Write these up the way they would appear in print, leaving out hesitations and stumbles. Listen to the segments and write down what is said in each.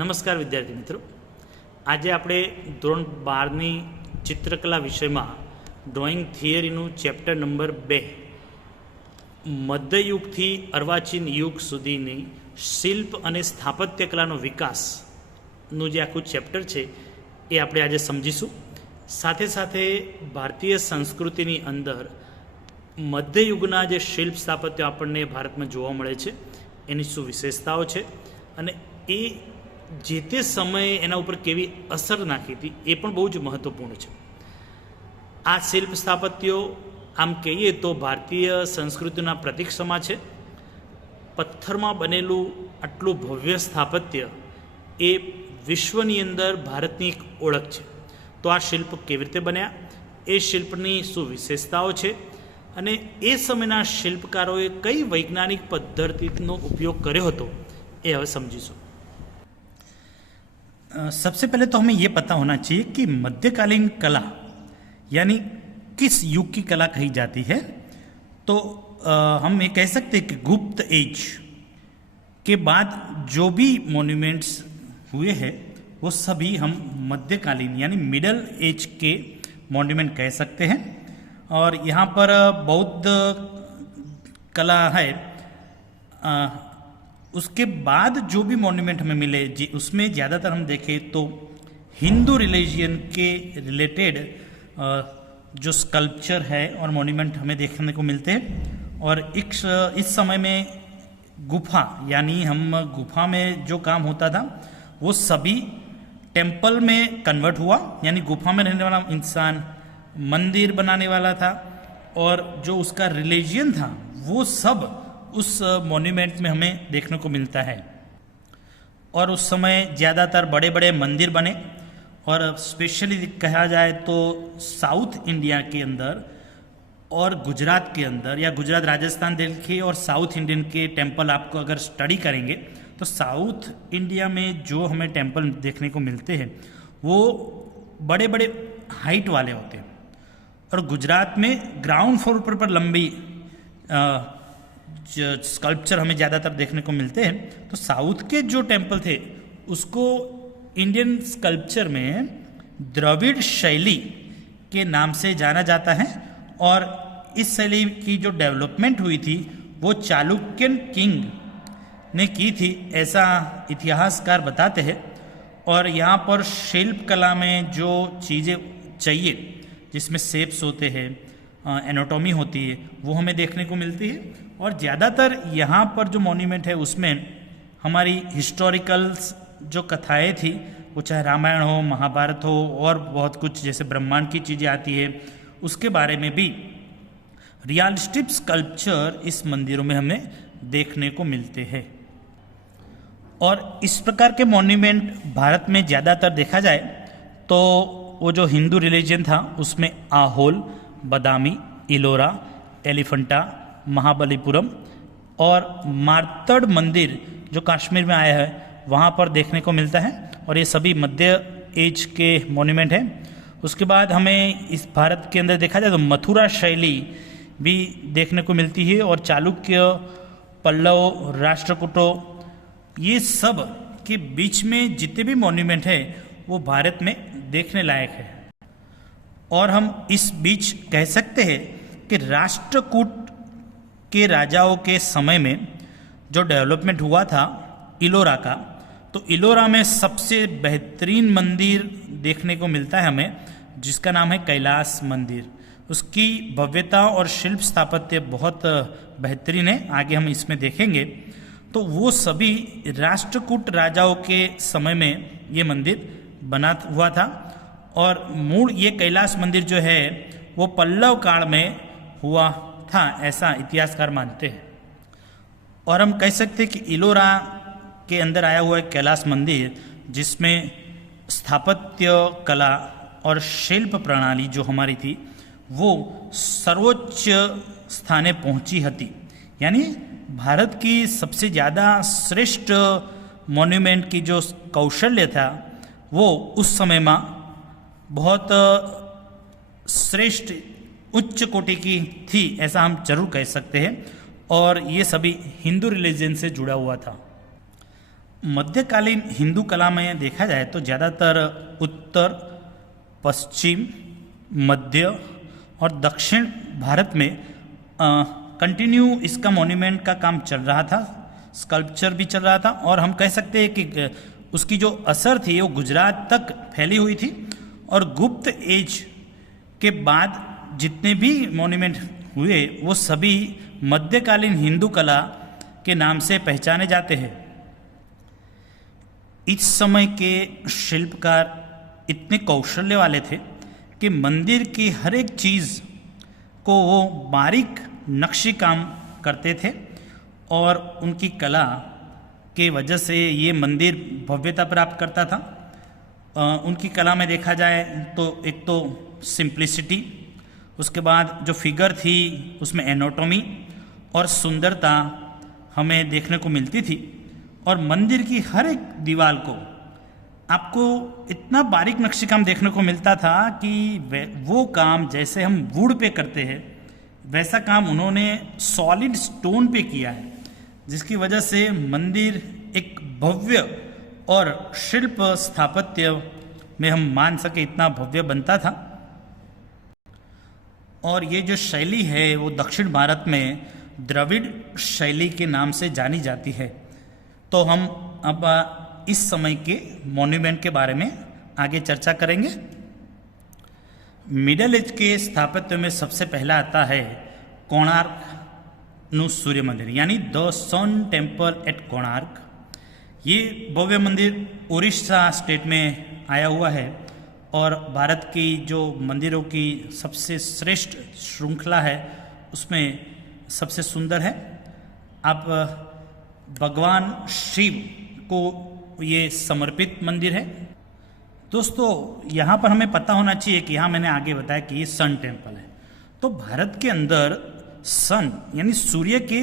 નમસ્કાર વિદ્યાર્થી મિત્રો, આજે આપણે ધોરણ 12ની ચિત્રકલા વિષયમાં ડ્રોઈંગ થિયરીનું ચેપ્ટર નંબર 2 મધ્યયુગથી અર્વાચીન યુગ સુધીની શિલ્પ અને સ્થાપત્ય કલાનો વિકાસનું જે આખું ચેપ્ટર છે એ આપણે આજે સમજીશું. સાથે સાથે ભારતીય સંસ્કૃતિની અંદર મધ્યયુગના જે શિલ્પ સ્થાપત્ય આપણને ભારતમાં જોવા મળે છે એની શું વિશેષતાઓ છે અને એ જે તે સમયે એના ઉપર કેવી અસર નાખી હતી એ પણ બહુ જ મહત્ત્વપૂર્ણ છે. આ શિલ્પ સ્થાપત્યો આમ કહીએ તો ભારતીય સંસ્કૃતિના પ્રતીક સમા છે. પથ્થરમાં બનેલું આટલું ભવ્ય સ્થાપત્ય એ વિશ્વની અંદર ભારતની એક ઓળખ છે. તો આ શિલ્પ કેવી રીતે બન્યા, એ શિલ્પની શું વિશેષતાઓ છે અને એ સમયના શિલ્પકારોએ કઈ વૈજ્ઞાનિક પદ્ધતિનો ઉપયોગ કર્યો હતો એ હવે સમજીશું. सबसे पहले तो हमें ये पता होना चाहिए कि मध्यकालीन कला यानी किस युग की कला कही जाती है. तो हम ये कह सकते हैं कि गुप्त एज के बाद जो भी मॉन्यूमेंट्स हुए हैं वो सभी हम मध्यकालीन यानी मिडल एज के मॉन्यूमेंट कह सकते हैं. और यहाँ पर बौद्ध कला है, उसके बाद जो भी मॉन्यूमेंट हमें मिले जी उसमें ज़्यादातर हम देखें तो हिंदू रिलीजियन के रिलेटेड जो स्कल्पचर है और मॉन्यूमेंट हमें देखने को मिलते हैं. और इस समय में गुफा यानी हम गुफा में जो काम होता था वो सभी टेम्पल में कन्वर्ट हुआ, यानी गुफा में रहने वाला इंसान मंदिर बनाने वाला था और जो उसका रिलीजियन था वो सब उस मॉन्यूमेंट में हमें देखने को मिलता है. और उस समय ज़्यादातर बड़े बड़े मंदिर बने और स्पेशली कहा जाए तो साउथ इंडिया के अंदर और गुजरात के अंदर या गुजरात राजस्थान देखिए और साउथ इंडियन के टेम्पल आपको अगर स्टडी करेंगे तो साउथ इंडिया में जो हमें टेम्पल देखने को मिलते हैं वो बड़े बड़े हाइट वाले होते हैं और गुजरात में ग्राउंड फ्लोर पर लंबी स्कल्पचर हमें ज़्यादातर देखने को मिलते हैं. तो साउथ के जो टेम्पल थे उसको इंडियन स्कल्पचर में द्रविड़ शैली के नाम से जाना जाता है. और इस शैली की जो डेवलपमेंट हुई थी वो चालुक्यन किंग ने की थी, ऐसा इतिहासकार बताते हैं. और यहाँ पर शिल्प कला में जो चीज़ें चाहिए जिसमें शेप्स होते हैं, एनाटॉमी होती है, वो हमें देखने को मिलती है. और ज़्यादातर यहाँ पर जो मॉन्यूमेंट है उसमें हमारी हिस्टोरिकल्स जो कथाएँ थी वो चाहे रामायण हो, महाभारत हो और बहुत कुछ जैसे ब्रह्मांड की चीज़ें आती है उसके बारे में भी रियलिस्टिक स्कल्पचर इस मंदिरों में हमें देखने को मिलते हैं. और इस प्रकार के मॉन्यूमेंट भारत में ज़्यादातर देखा जाए तो वो जो हिंदू रिलीजन था उसमें आहोल, बदामी, इलोरा, एलिफेंटा, महाबलीपुरम और मार्तड़ मंदिर जो कश्मीर में आया है वहाँ पर देखने को मिलता है. और ये सभी मध्य एज के मॉन्यूमेंट हैं. उसके बाद हमें इस भारत के अंदर देखा जाए तो मथुरा शैली भी देखने को मिलती है और चालुक्य, पल्लव, राष्ट्रकूटों ये सब के बीच में जितने भी मॉन्यूमेंट है वो भारत में देखने लायक है. और हम इस बीच कह सकते हैं कि राष्ट्रकूट के राजाओं के समय में जो डेवलपमेंट हुआ था इलोरा का, तो इलोरा में सबसे बेहतरीन मंदिर देखने को मिलता है हमें जिसका नाम है कैलाश मंदिर. उसकी भव्यता और शिल्प स्थापत्य बहुत बेहतरीन है, आगे हम इसमें देखेंगे. तो वो सभी राष्ट्रकूट राजाओं के समय में ये मंदिर बना हुआ था. और मूल ये कैलाश मंदिर जो है वो पल्लव काल में हुआ था, ऐसा इतिहासकार मानते हैं. और हम कह सकते हैं कि इलोरा के अंदर आया हुआ एक कैलाश मंदिर जिसमें स्थापत्य कला और शिल्प प्रणाली जो हमारी थी वो सर्वोच्च स्थाने पहुंची हती. यानी भारत की सबसे ज़्यादा श्रेष्ठ मॉन्यूमेंट की जो कौशल्य था वो उस समय में बहुत श्रेष्ठ उच्च कोटि की थी, ऐसा हम जरूर कह सकते हैं. और ये सभी हिंदू रिलीजन से जुड़ा हुआ था. मध्यकालीन हिंदू कला में देखा जाए तो ज़्यादातर उत्तर, पश्चिम, मध्य और दक्षिण भारत में कंटिन्यू इसका मॉन्यूमेंट का काम चल रहा था, स्कल्पचर भी चल रहा था, और हम कह सकते हैं कि उसकी जो असर थी वो गुजरात तक फैली हुई थी। और गुप्त एज के बाद जितने भी मॉन्यूमेंट हुए वो सभी मध्यकालीन हिंदू कला के नाम से पहचाने जाते हैं। इस समय के शिल्पकार इतने कौशल्य वाले थे कि मंदिर की हर एक चीज़ को वो बारीक नक्शी काम करते थे, और उनकी कला के वजह से ये मंदिर भव्यता प्राप्त करता था। उनकी कला में देखा जाए तो एक तो सिंप्लिसिटी, उसके बाद जो फिगर थी उसमें एनाटॉमी और सुंदरता हमें देखने को मिलती थी। और मंदिर की हर एक दीवार को आपको इतना बारीक नक्शी काम देखने को मिलता था कि वो काम जैसे हम वुड पे करते हैं वैसा काम उन्होंने सॉलिड स्टोन पे किया है, जिसकी वजह से मंदिर एक भव्य और शिल्प स्थापत्य में हम मान सके इतना भव्य बनता था। और ये जो शैली है वो दक्षिण भारत में द्रविड़ शैली के नाम से जानी जाती है। तो हम अब इस समय के मॉन्यूमेंट के बारे में आगे चर्चा करेंगे। मिडल एज के स्थापत्य में सबसे पहला आता है कोणार्क नु सूर्य मंदिर, यानी the sun temple at Konark. ये भव्य मंदिर उड़ीसा स्टेट में आया हुआ है और भारत की जो मंदिरों की सबसे श्रेष्ठ श्रृंखला है उसमें सबसे सुंदर है। आप भगवान शिव को ये समर्पित मंदिर है। दोस्तों, यहाँ पर हमें पता होना चाहिए कि यहाँ मैंने आगे बताया कि ये सन टेम्पल है। तो भारत के अंदर सन यानी सूर्य के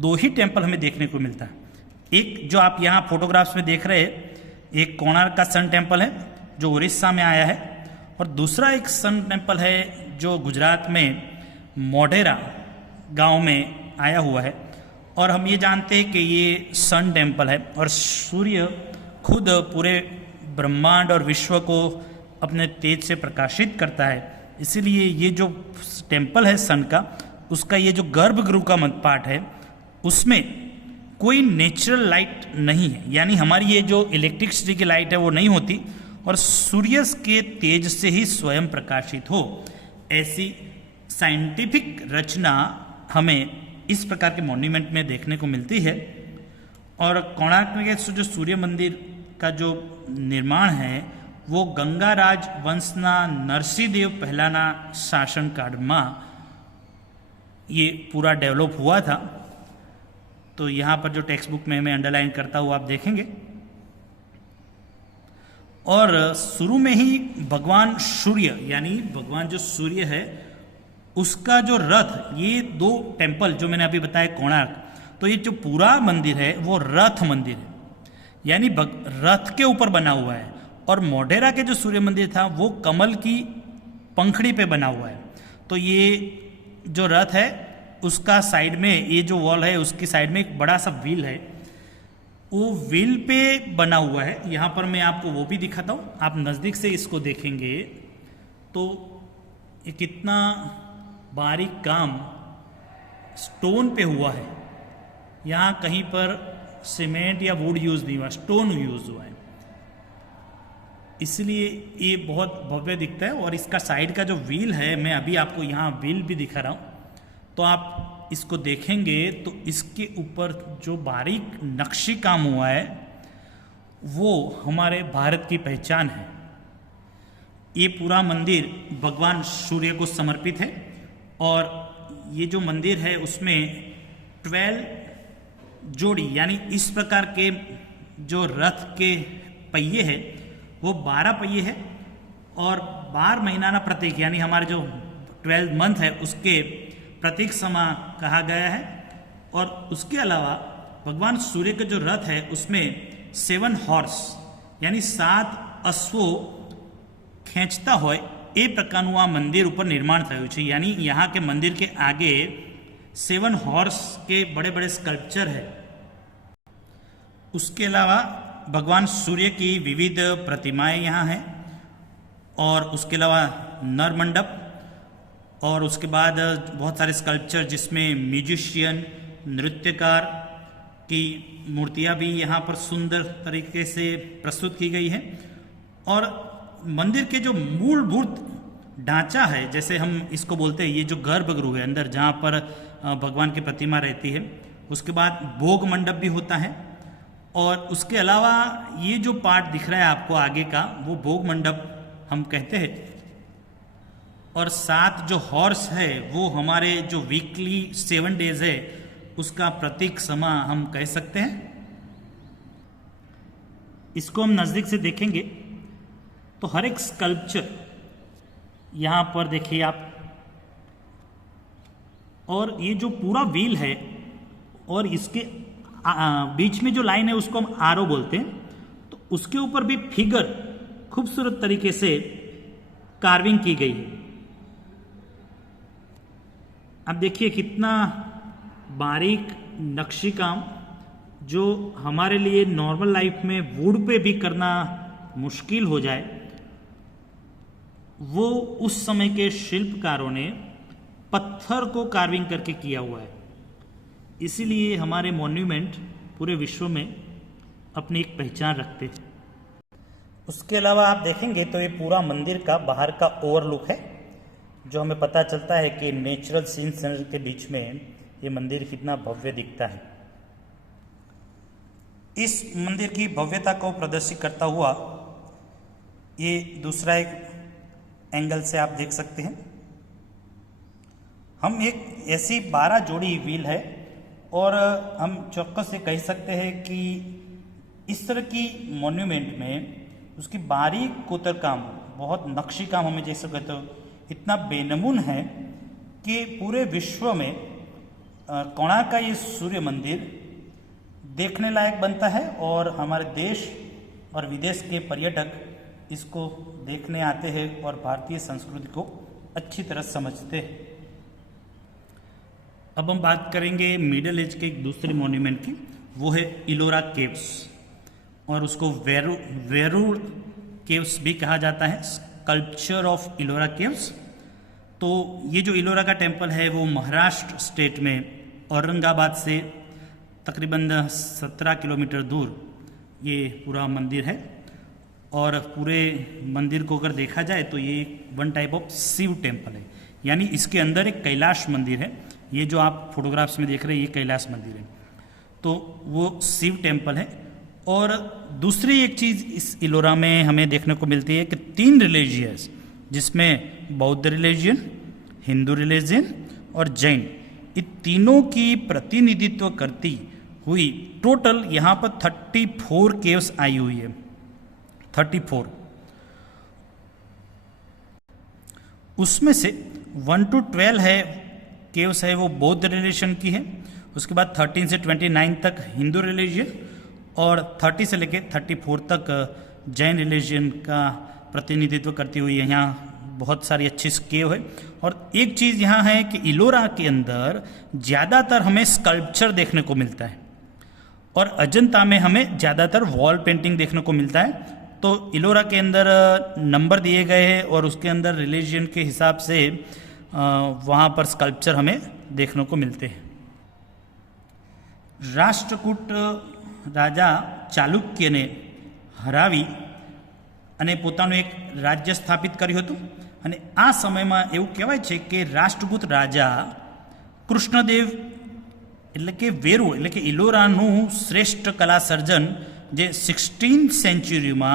दो ही टेम्पल हमें देखने को मिलता है। एक जो आप यहाँ फोटोग्राफ्स में देख रहे हैं, एक कोणार्क का सन टेम्पल है जो उड़ीसा में आया है, और दूसरा एक सन टेम्पल है जो गुजरात में मोढेरा गांव में आया हुआ है। और हम ये जानते हैं कि ये सन टेम्पल है और सूर्य खुद पूरे ब्रह्मांड और विश्व को अपने तेज से प्रकाशित करता है। इसीलिए ये जो टेम्पल है सन का, उसका ये जो गर्भगृह का पार्ट है उसमें कोई नेचुरल लाइट नहीं है, यानी हमारी ये जो इलेक्ट्रिसिटी की लाइट है वो नहीं होती और सूर्य के तेज से ही स्वयं प्रकाशित हो, ऐसी साइंटिफिक रचना हमें इस प्रकार के मॉन्यूमेंट में देखने को मिलती है। और कोणार्क में जो सूर्य मंदिर का जो निर्माण है वो गंगाराज वंशना नरसिंहदेव पहलाना शासन काल में ये पूरा डेवलप हुआ था। तो यहाँ पर जो टेक्स्ट बुक में मैं अंडरलाइन करता हूँ आप देखेंगे। और शुरू में ही भगवान सूर्य यानी भगवान जो सूर्य है उसका जो रथ, ये दो टेम्पल जो मैंने अभी बताया कोणार्क, तो ये जो पूरा मंदिर है वो रथ मंदिर है, यानी रथ के ऊपर बना हुआ है। और मोढेरा के जो सूर्य मंदिर था वो कमल की पंखड़ी पे बना हुआ है। तो ये जो रथ है उसका साइड में, ये जो वॉल है उसकी साइड में एक बड़ा सा व्हील है, वो व्हील पे बना हुआ है। यहाँ पर मैं आपको वो भी दिखाता हूँ, आप नज़दीक से इसको देखेंगे तो ये कितना बारीक काम स्टोन पे हुआ है। यहाँ कहीं पर सीमेंट या वुड यूज नहीं हुआ, स्टोन यूज हुआ है, इसलिए ये बहुत भव्य दिखता है। और इसका साइड का जो व्हील है, मैं अभी आपको यहाँ व्हील भी दिखा रहा हूँ, तो आप इसको देखेंगे तो इसके ऊपर जो बारीक नक्शी काम हुआ है वो हमारे भारत की पहचान है। ये पूरा मंदिर भगवान सूर्य को समर्पित है और ये जो मंदिर है उसमें 12 जोड़ी यानी इस प्रकार के जो रथ के पहिए हैं वो 12 पहिए हैं और 12 महीना प्रतीक यानी हमारे जो 12 मंथ है उसके प्रतीक समा कहा गया है। और उसके अलावा भगवान सूर्य का जो रथ है उसमें 7 हॉर्स यानी 7 अश्वों ખેંચતા હોય એ પ્રકારનું આ મંદિર ઉપર નિર્માણ થયું છે। यानी यहाँ के मंदिर के आगे 7 हॉर्स के बड़े बड़े स्कल्पचर है। उसके अलावा भगवान सूर्य की विविध प्रतिमाएं यहाँ हैं, और उसके अलावा नर मंडप, और उसके बाद बहुत सारे स्कल्पचर जिसमें म्यूजिशियन, नृत्यकार की मूर्तियाँ भी यहाँ पर सुंदर तरीके से प्रस्तुत की गई हैं। और मंदिर के जो मूलभूत ढांचा है, जैसे हम इसको बोलते हैं, ये जो गर्भगृह है अंदर जहाँ पर भगवान की प्रतिमा रहती है, उसके बाद भोग मंडप भी होता है, और उसके अलावा ये जो पार्ट दिख रहा है आपको आगे का, वो भोग मंडप हम कहते हैं। और साथ जो हॉर्स है वो हमारे जो वीकली 7 डेज है उसका प्रतीक समा हम कह सकते हैं। इसको हम नज़दीक से देखेंगे तो हर एक स्कल्पचर यहाँ पर देखिए आप, और ये जो पूरा व्हील है और इसके बीच में जो लाइन है उसको हम आरो बोलते हैं, तो उसके ऊपर भी फिगर खूबसूरत तरीके से कार्विंग की गई है। अब देखिए कितना बारीक नक्शी काम, जो हमारे लिए नॉर्मल लाइफ में वुड पे भी करना मुश्किल हो जाए, वो उस समय के शिल्पकारों ने पत्थर को कार्विंग करके किया हुआ है। इसीलिए हमारे मॉन्यूमेंट पूरे विश्व में अपनी एक पहचान रखते हैं। उसके अलावा आप देखेंगे तो ये पूरा मंदिर का बाहर का ओवरलुक है, जो हमें पता चलता है कि नेचुरल सीन्स के बीच में ये मंदिर कितना भव्य दिखता है। इस मंदिर की भव्यता को प्रदर्शित करता हुआ ये दूसरा एक एंगल से आप देख सकते हैं। हम एक ऐसी 12 जोड़ी व्हील है, और हम चौकस से कह सकते हैं कि इस तरह की मॉन्यूमेंट में उसकी बारीक कोतर काम, बहुत नक्शी काम, हमें जैसे कहते हो इतना बेनमून है कि पूरे विश्व में कोणार्क का ये सूर्य मंदिर देखने लायक बनता है, और हमारे देश और विदेश के पर्यटक इसको देखने आते हैं और भारतीय संस्कृति को अच्छी तरह समझते हैं। अब हम बात करेंगे मिडल एज के एक दूसरे मॉन्यूमेंट की, वो है इलोरा केव्स, और उसको वेरूळ केव्स भी कहा जाता है, स्कल्पचर ऑफ इलोरा केव्स। तो ये जो इलोरा का टेम्पल है वो महाराष्ट्र स्टेट में औरंगाबाद से तकरीबन 17 किलोमीटर दूर ये पूरा मंदिर है। और पूरे मंदिर को अगर देखा जाए तो ये one type of Shiva temple है, यानी इसके अंदर एक कैलाश मंदिर है। ये जो आप फोटोग्राफ्स में देख रहे हैं ये कैलाश मंदिर है, तो वो शिव टेम्पल है। और दूसरी एक चीज़ इस इलोरा में हमें देखने को मिलती है कि 3 रिलीजियस, जिसमें बौद्ध रिलीजन, हिंदू रिलीजन और जैन, इन तीनों की प्रतिनिधित्व करती हुई टोटल यहाँ पर 34 केव्स आई हुई है। 34, उसमें से 1 to 12 है केव्स है वो बौद्ध रिलीजन की है। उसके बाद 13 से 29 तक हिंदू रिलीजन, और 30 से लेके 34 तक जैन रिलीजन का प्रतिनिधित्व करती हुई है। यहाँ बहुत सारी अच्छी केव है। और एक चीज़ यहाँ है कि इलोरा के अंदर ज़्यादातर हमें स्कल्पचर देखने को मिलता है, और अजंता में हमें ज़्यादातर वॉल पेंटिंग देखने को मिलता है। तो इलोरा के अंदर नंबर दिए गए हैं, और उसके अंदर रिलीजन के हिसाब से वहाँ पर स्कल्पचर हमें देखने को मिलते हैं। રાષ્ટ્રકૂટ રાજા ચાલુક્યને હરાવી અને પોતાનું એક રાજ્ય સ્થાપિત કર્યું હતું, અને આ સમયમાં એવું કહેવાય છે કે રાષ્ટ્રકૂટ રાજા કૃષ્ણદેવ એટલે કે વેરૂળ એટલે કે ઇલોરાનું શ્રેષ્ઠ કલા સર્જન જે 16th સેન્ચુરીમાં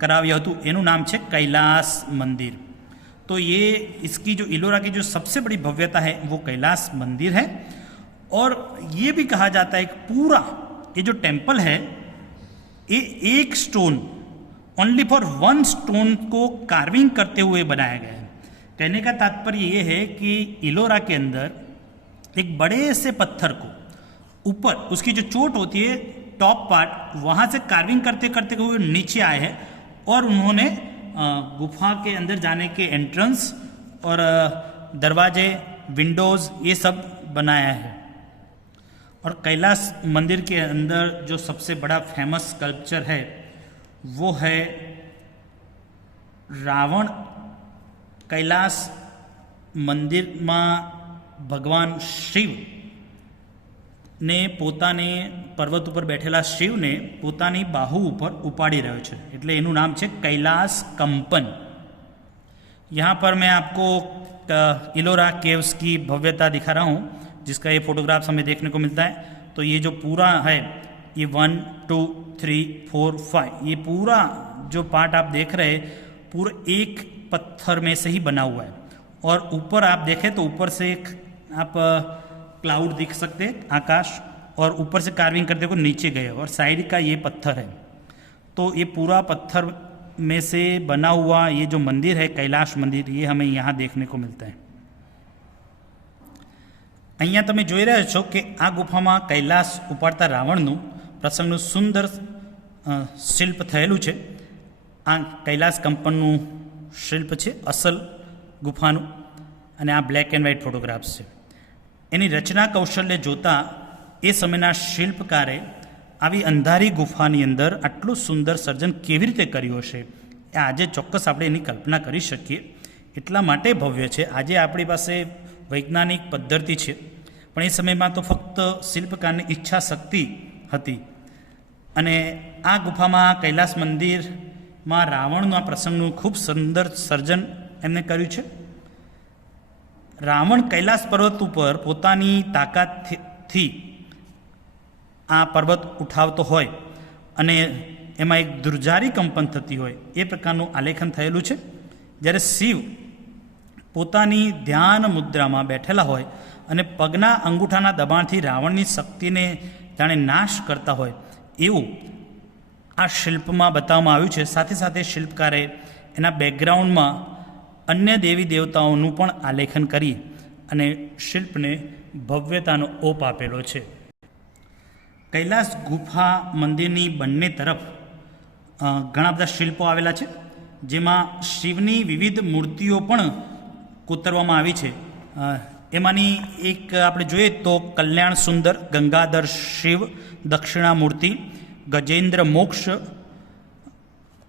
કરાવ્યું હતું એનું નામ છે कैलाश मंदिर। तो ये इसकी जो इलोरा की जो सबसे बड़ी भव्यता है वो कैलाश मंदिर है। और ये भी कहा जाता है कि पूरा ये जो टेम्पल है ये एक स्टोन, ओनली फॉर 1 स्टोन को कार्विंग करते हुए बनाया गया है। कहने का तात्पर्य ये है कि इलोरा के अंदर एक बड़े से पत्थर को ऊपर उसकी जो चोट होती है टॉप पार्ट, वहाँ से कार्विंग करते करते हुए नीचे आए हैं, और उन्होंने गुफा के अंदर जाने के एंट्रेंस और दरवाजे, विंडोज़ ये सब बनाया है। और कैलाश मंदिर के अंदर जो सबसे बड़ा फेमस स्कल्पचर है वो है रावण कैलाश मंदिर में भगवान शिव ने પોતાને પર્વત ઉપર बैठेला शिव ने પોતાની બાહુ ઉપર ઉપાડી રહ્યો છે એટલે એનું નામ છે कैलाश कंपन। यहाँ पर मैं आपको इलोरा केव्स की भव्यता दिखा रहा हूँ जिसका ये फोटोग्राफ्स हमें देखने को मिलता है। तो ये जो पूरा है ये 1 2 3 4 5 ये पूरा जो पार्ट आप देख रहे हैं पूरा एक पत्थर में से ही बना हुआ है। और ऊपर आप देखें तो ऊपर से एक आप क्लाउड दिख सकते हैं आकाश, और ऊपर से कार्विंग करते हुए नीचे गए और साइड का ये पत्थर है। तो ये पूरा पत्थर में से बना हुआ ये जो मंदिर है कैलाश मंदिर ये हमें यहाँ देखने को मिलता है। અહીંયા તમે જોઈ રહ્યા છો કે આ ગુફામાં કૈલાસ ઉપાડતા રાવણનું પ્રસંગનું સુંદર શિલ્પ થયેલું છે। આ કૈલાસ કંપનનું શિલ્પ છે અસલ ગુફાનું, અને આ બ્લેક એન્ડ વ્હાઇટ ફોટોગ્રાફ્સ છે। એની રચના કૌશલ્ય જોતા એ સમયના શિલ્પકારે આવી અંધારી ગુફાની અંદર આટલું સુંદર સર્જન કેવી રીતે કર્યું હશે એ આજે ચોક્કસ આપણે એની કલ્પના કરી શકીએ, એટલા માટે ભવ્ય છે। આજે આપણી પાસે વૈજ્ઞાનિક પદ્ધતિ છે પણ એ સમયમાં તો ફક્ત શિલ્પકારની ઈચ્છા શક્તિ હતી। અને આ ગુફામાં કૈલાસ મંદિરમાં રાવણના પ્રસંગનું ખૂબ સુંદર સર્જન એમને કર્યું છે। રાવણ કૈલાસ પર્વત ઉપર પોતાની તાકાતથી આ પર્વત ઉઠાવતો હોય અને એમાં એક ધ્રુજારી કંપન થતી હોય એ પ્રકારનું આલેખન થયેલું છે। જ્યારે શિવ પોતાની ધ્યાન મુદ્રામાં બેઠેલા હોય અને પગના અંગૂઠાના દબાણથી રાવણની શક્તિને જાણે નાશ કરતા હોય એવું આ શિલ્પમાં બતાવવામાં આવ્યું છે। સાથે સાથે શિલ્પકારે એના બેકગ્રાઉન્ડમાં અન્ય દેવી દેવતાઓનું પણ આલેખન કરી અને શિલ્પને ભવ્યતાનો ઓપ આપેલો છે। કૈલાસ ગુફા મંદિરની બંને તરફ ઘણા બધા શિલ્પો આવેલા છે જેમાં શિવની વિવિધ મૂર્તિઓ પણ કોતરવામાં આવી છે। એમાંની એક આપણે જોઈએ તો કલ્યાણ સુંદર, ગંગાધર શિવ, દક્ષિણામૂર્તિ, ગજેન્દ્ર મોક્ષ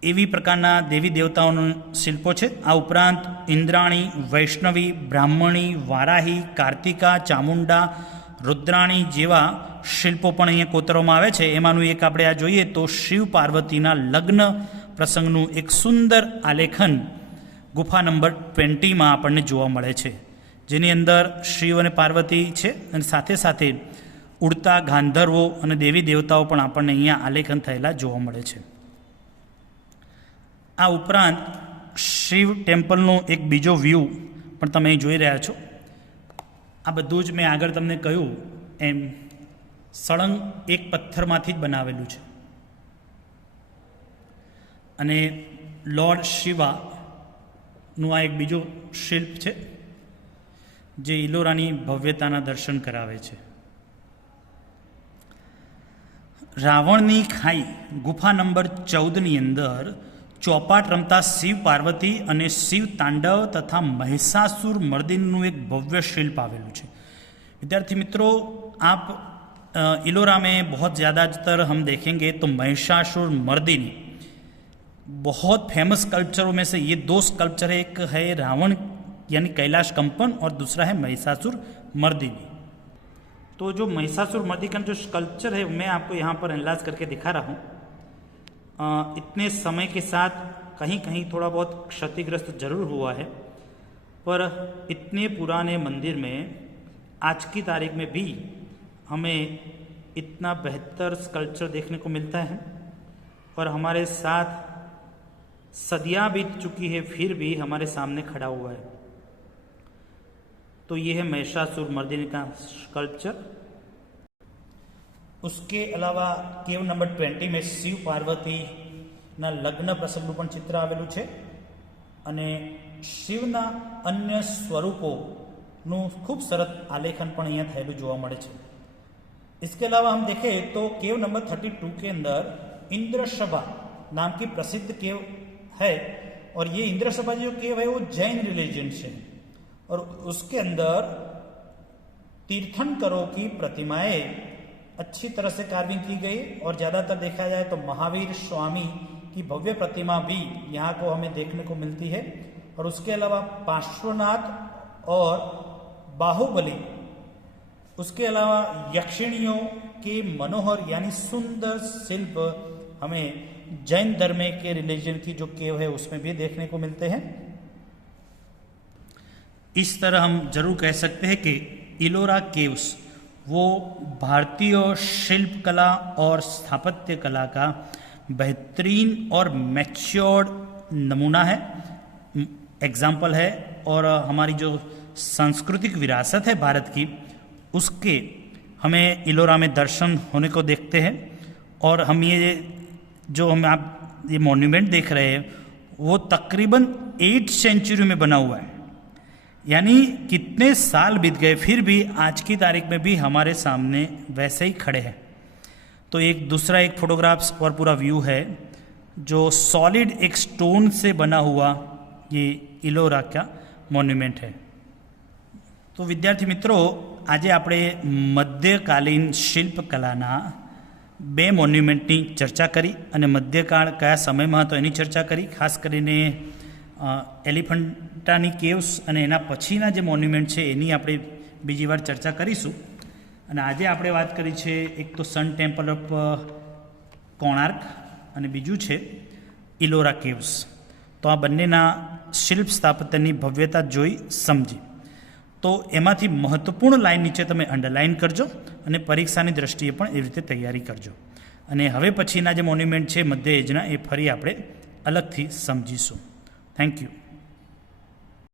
એવી પ્રકારના દેવી દેવતાઓના શિલ્પો છે। આ ઉપરાંત ઇન્દ્રાણી, વૈષ્ણવી, બ્રાહ્મણી, વારાહી, કાર્તિકા, ચામુંડા, રુદ્રાણી જેવા શિલ્પો પણ અહીંયા કોતરવામાં આવે છે। એમાંનું એક આપણે આ જોઈએ તો શિવ પાર્વતીના લગ્ન પ્રસંગનું એક સુંદર આલેખન ગુફા નંબર 20માં આપણને જોવા મળે છે, જેની અંદર શિવ અને પાર્વતી છે અને સાથે સાથે ઉડતા ગાંધર્વો અને દેવી દેવતાઓ પણ આપણને અહીંયા આલેખન થયેલા જોવા મળે છે। આ ઉપરાંત શિવ ટેમ્પલનો એક બીજો વ્યૂ પણ તમે અહીં જોઈ રહ્યા છો। આ બધું જ મેં આગળ તમને કહ્યું એમ સળંગ એક પથ્થરમાંથી જ બનાવેલું છે અને લોર્ડ શિવાનું આ એક બીજો શિલ્પ છે જે ઇલોરાની ભવ્યતાના દર્શન કરાવે છે। રાવણની ખાઈ ગુફા નંબર 14ની અંદર ચોપાટ રમતા શિવ પાર્વતી અને शिव तांडव तथा महिषासुर मर्दिनीનું एक भव्य शिल्प आवेलू है। विद्यार्थी मित्रों, आप इलोरा में बहुत ज़्यादातर हम देखेंगे तो महिषासुर मर्दिनी बहुत फेमस स्कल्पचरों में से ये दो स्कल्पचर है। एक है रावण यानी कैलाश कंपन और दूसरा है महिषासुर मर्दिनी। तो जो महिषासुर मर्दिनी का जो स्कल्पचर है मैं आपको यहाँ पर एनालाइज करके दिखा रहा हूँ। इतने समय के साथ कहीं कहीं थोड़ा बहुत क्षतिग्रस्त जरूर हुआ है, पर इतने पुराने मंदिर में आज की तारीख में भी हमें इतना बेहतर स्कल्पचर देखने को मिलता है और हमारे साथ सदियां बीत चुकी है फिर भी हमारे सामने खड़ा हुआ है। तो ये है महिषासुर मर्दिनी का स्कल्पचर। उसके अलावा केव नंबर 20 में शिव पार्वतीना लग्न प्रसंगનું પણ ચિત્ર આવેલું છે અને શિવના અન્ય સ્વરૂપોનું ખૂબ સરસ આલેખન પણ અહીંયા થયેલું જોવા મળે છે। इसके अलावा हम देखें तो केव नंबर 32 के अंदर इंद्रसभा नाम की प्रसिद्ध केव है और ये इंद्रसभा जो केव है वो जैन रिलीजन से, और उसके अंदर तीर्थंकरों की प्रतिमाएं अच्छी तरह से कार्विंग की गई और ज़्यादातर देखा जाए तो महावीर स्वामी की भव्य प्रतिमा भी यहाँ को हमें देखने को मिलती है। और उसके अलावा पार्श्वनाथ और बाहुबली, उसके अलावा यक्षिणियों के मनोहर यानी सुंदर शिल्प हमें जैन धर्म के रिलीजन की जो केव है उसमें भी देखने को मिलते हैं। इस तरह हम जरूर कह सकते हैं कि इलोरा केव्स वो भारतीय शिल्प कला और स्थापत्य कला का बेहतरीन और मैच्योर्ड नमूना है, एग्जाम्पल है। और हमारी जो सांस्कृतिक विरासत है भारत की, उसके हमें इलोरा में दर्शन होने को देखते हैं। और हम ये जो हम आप ये मॉन्यूमेंट देख रहे हैं वो तकरीबन 8th सेंचुरी में बना हुआ है, यानी कितने साल बीत गए फिर भी आज की तारीख में भी हमारे सामने वैसे ही खड़े हैं। तो एक दूसरा एक फोटोग्राफ्स और पूरा व्यू है जो सॉलिड एक स्टोन से बना हुआ ये इलोरा का मॉन्यूमेंट है। तो विद्यार्थी मित्रों, આજે આપણે મધ્યકાલીન શિલ્પકલાના બે મોન્યુમેન્ટની ચર્ચા કરી અને મધ્યકાળ કયા સમયમાં હતો એની ચર્ચા કરી। ખાસ કરીને એલિફન્ટાની કેવ્સ અને એના પછીના જે મોન્યુમેન્ટ છે એની આપણે બીજી વાર ચર્ચા કરીશું। અને આજે આપણે વાત કરી છે એક તો સન ટેમ્પલ ઓફ કોણાર્ક અને બીજું છે ઇલોરા કેવ્સ। તો આ બંનેના શિલ્પ સ્થાપત્યની ભવ્યતા જોઈ સમજી। તો એમાંથી મહત્વપૂર્ણ લાઈન નીચે તમે અંડરલાઇન કરજો અને પરીક્ષાની દ્રષ્ટિએ પણ એવી રીતે તૈયારી કરજો। અને હવે પછીના જે મોન્યુમેન્ટ છે મધ્ય એજના એ ફરી આપણે અલગથી સમજીશું। Thank you.